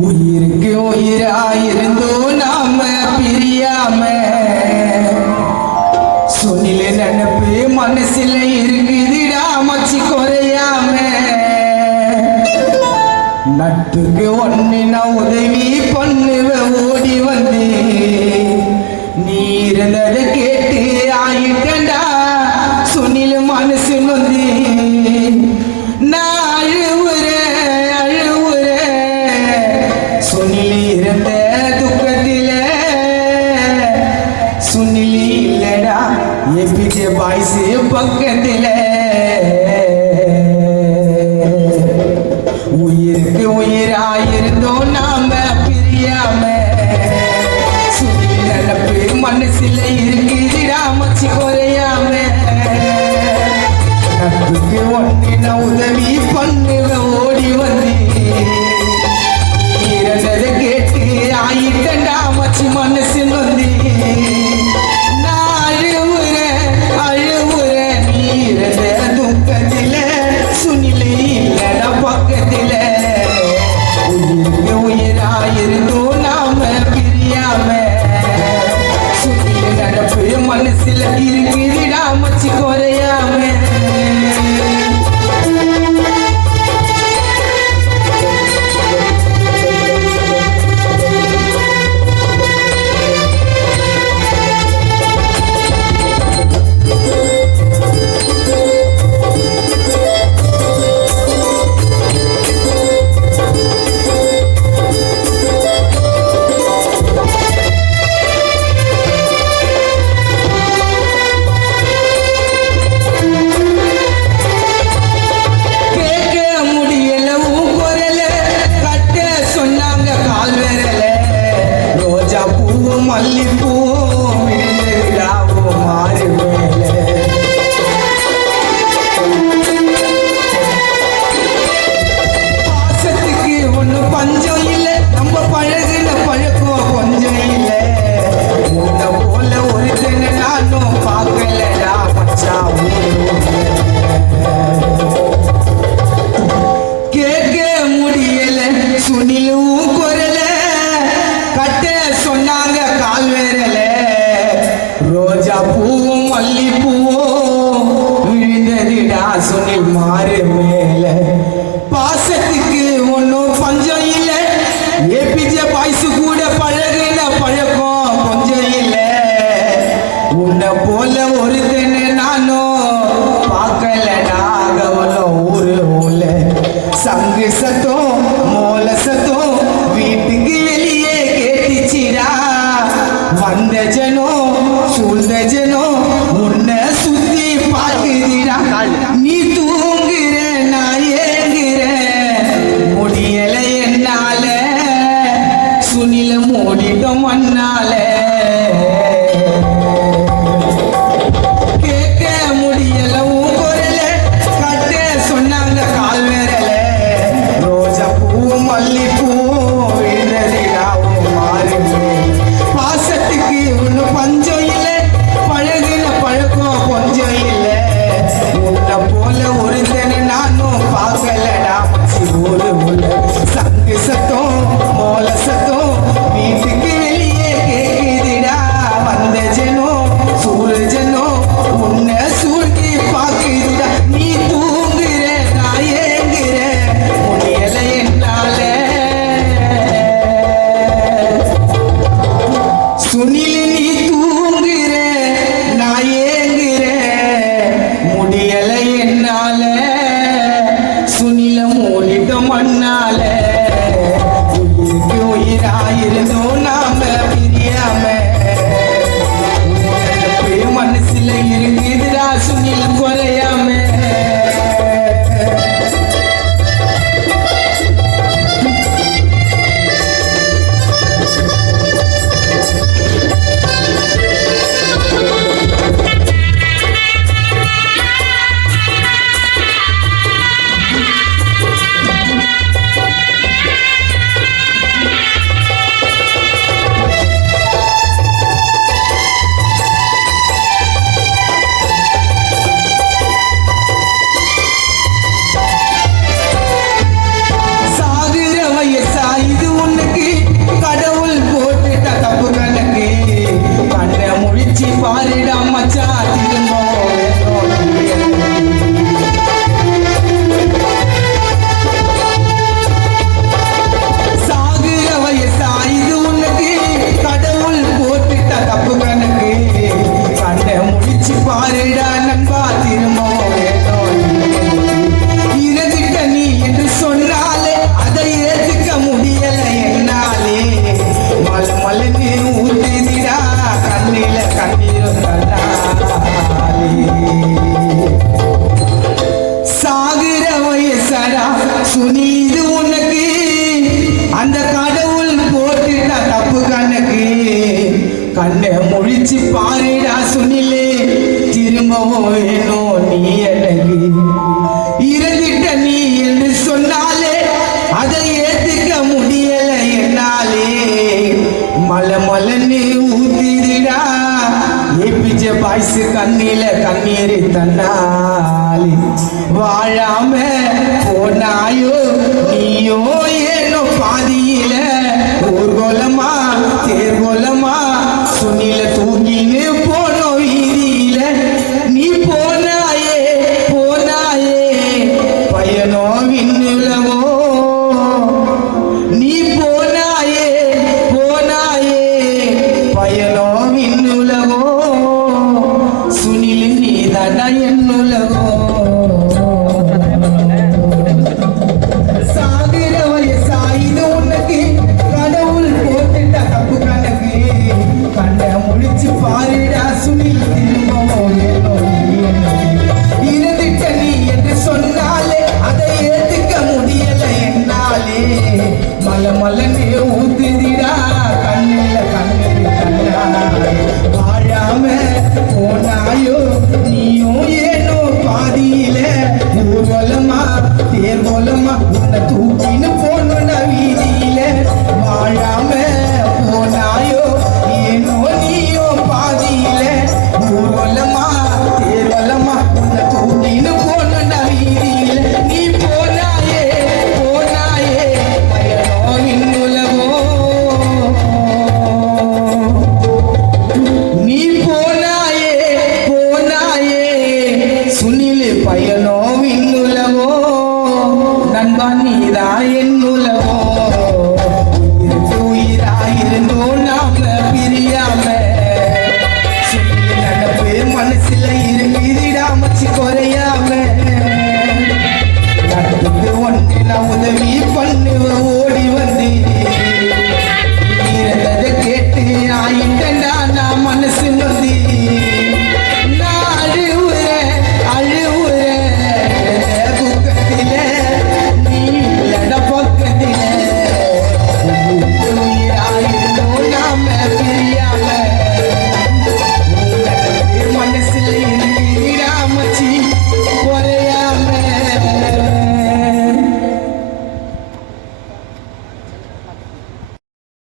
உயிருக்கு உயிராயிருந்தோ நாம பிரியாம சொன்னில நினைப்பு மனசுல இருக்குதுடா மச்சி குறையாம நட்டுக்கு ஒன்னு நான் உதவி பண்ணுவ ஓடி வந்து நீ இருந்ததை கேட்டு ஆயிட்டா சொன்னில மனசு நொந்து நான் பாய்ஸு பக்கத்தில் உயிருக்கு உயிராயிருந்தோம் நாம பிரியாம சுனி நினப்பு மனசுல இருக்குதுடா மச்சி குறையாம நட்புக்கு ஒன்று நான் உதவி பண்ணுவேன் ஓடி வந்து இறந்ததை கேட்டு ஆயிட்டா மச்சி மனசு வந்து மனசுல இருக்குதுடா மச்சி குறையாம ரோஜா பூவும் மல்லி பூவும் விழுந்ததுடா சொன்னில் மாறு மேல பாசத்துக்கு ஒன்னும் பஞ்சம் இல்லை ஏபிஜே பாய்ஸு கூட பழகுன பழக்கம் கொஞ்சம் இல்லை உன்னை போல ஒருத்தனை நானும் பார்க்கலடா கவனம் ஊரு ஊல சங்கு சத்தம் மோல சத்தம் வீட்டுக்கு வெளியே கேட்டுச்சிடா வந்த ஜனம் சூழ்ந்த ஜனம் உன்னை சுத்தி பார்க்குதிடா நீ தூங்குற நான் ஏங்குற முடியல என்னால சுனில மூடிட்டோம் மண்ணால கேட்க முடியல உன் குரல கட்ட சொன்னாங்க கால் விரல ரோஜா பூ மல்லி பூ விழுந்ததுடா உன் மாறு பாசத்துக்கு ஒண்ணு பஞ்சம் கொஞ்சம் இல்லை உன்னை போல ஒருத்தனை நானும் பார்க்கலடா ஒரு உள்ள சங்கு சத்தம் மோல சத்தம் வீட்டுக்கு வெளியே கேக்குதுடா வந்த ஜனம் சூழ ஜனம் உன்னை சூழ்த்தி பார்க்குதுடா நீ தூங்குற நான் ஏங்குற முடியல என்னால சுனில நீ தூங்குற நான் சுனில மூடிட்ட மண்ணால உயிருக்கு உயிராயிருந்தோம் நாம பிரியாம மனசுல இருக்குதுடா சுனில குறையாம நினைச்சு பாருடா சுனிலே திரும்பவும் வேணும் நீ எனக்கு இருந்துட்ட நீ என்று சொன்னாலே அதை ஏத்துக்க முடியல என்னாலே மலை மலன்னு ஊத்திடுடா ஏபிஜ பாய்ஸ் கண்ணில கண்ணீர் தன்னாலே வாழாம போனாயோ நீயோ ஏனோ பாதியில ஊர்கோலமா தேர்கோலமா சுனில தூங்கின்னு போனோ வீதியில நீ போனாயே போனாயே பயனோ விண்ணுலவோ நீ போனாயே போனாயே பயனோ விண்ணுலவோ சுனில் நீதானா என்னுலவோ சாகிற வயசாயுது உனக்கு கடவுள் போட்டுட்ட தப்பு கணக்கு கண்ண முடிச்சு பாருடா சுனில் திரும்பவும் வேணும் நீ எனக்கு இருந்துட்ட நீ என்று சொன்னாலே அதை ஏத்துக்க முடியல என்னாலே மலை மலன்னு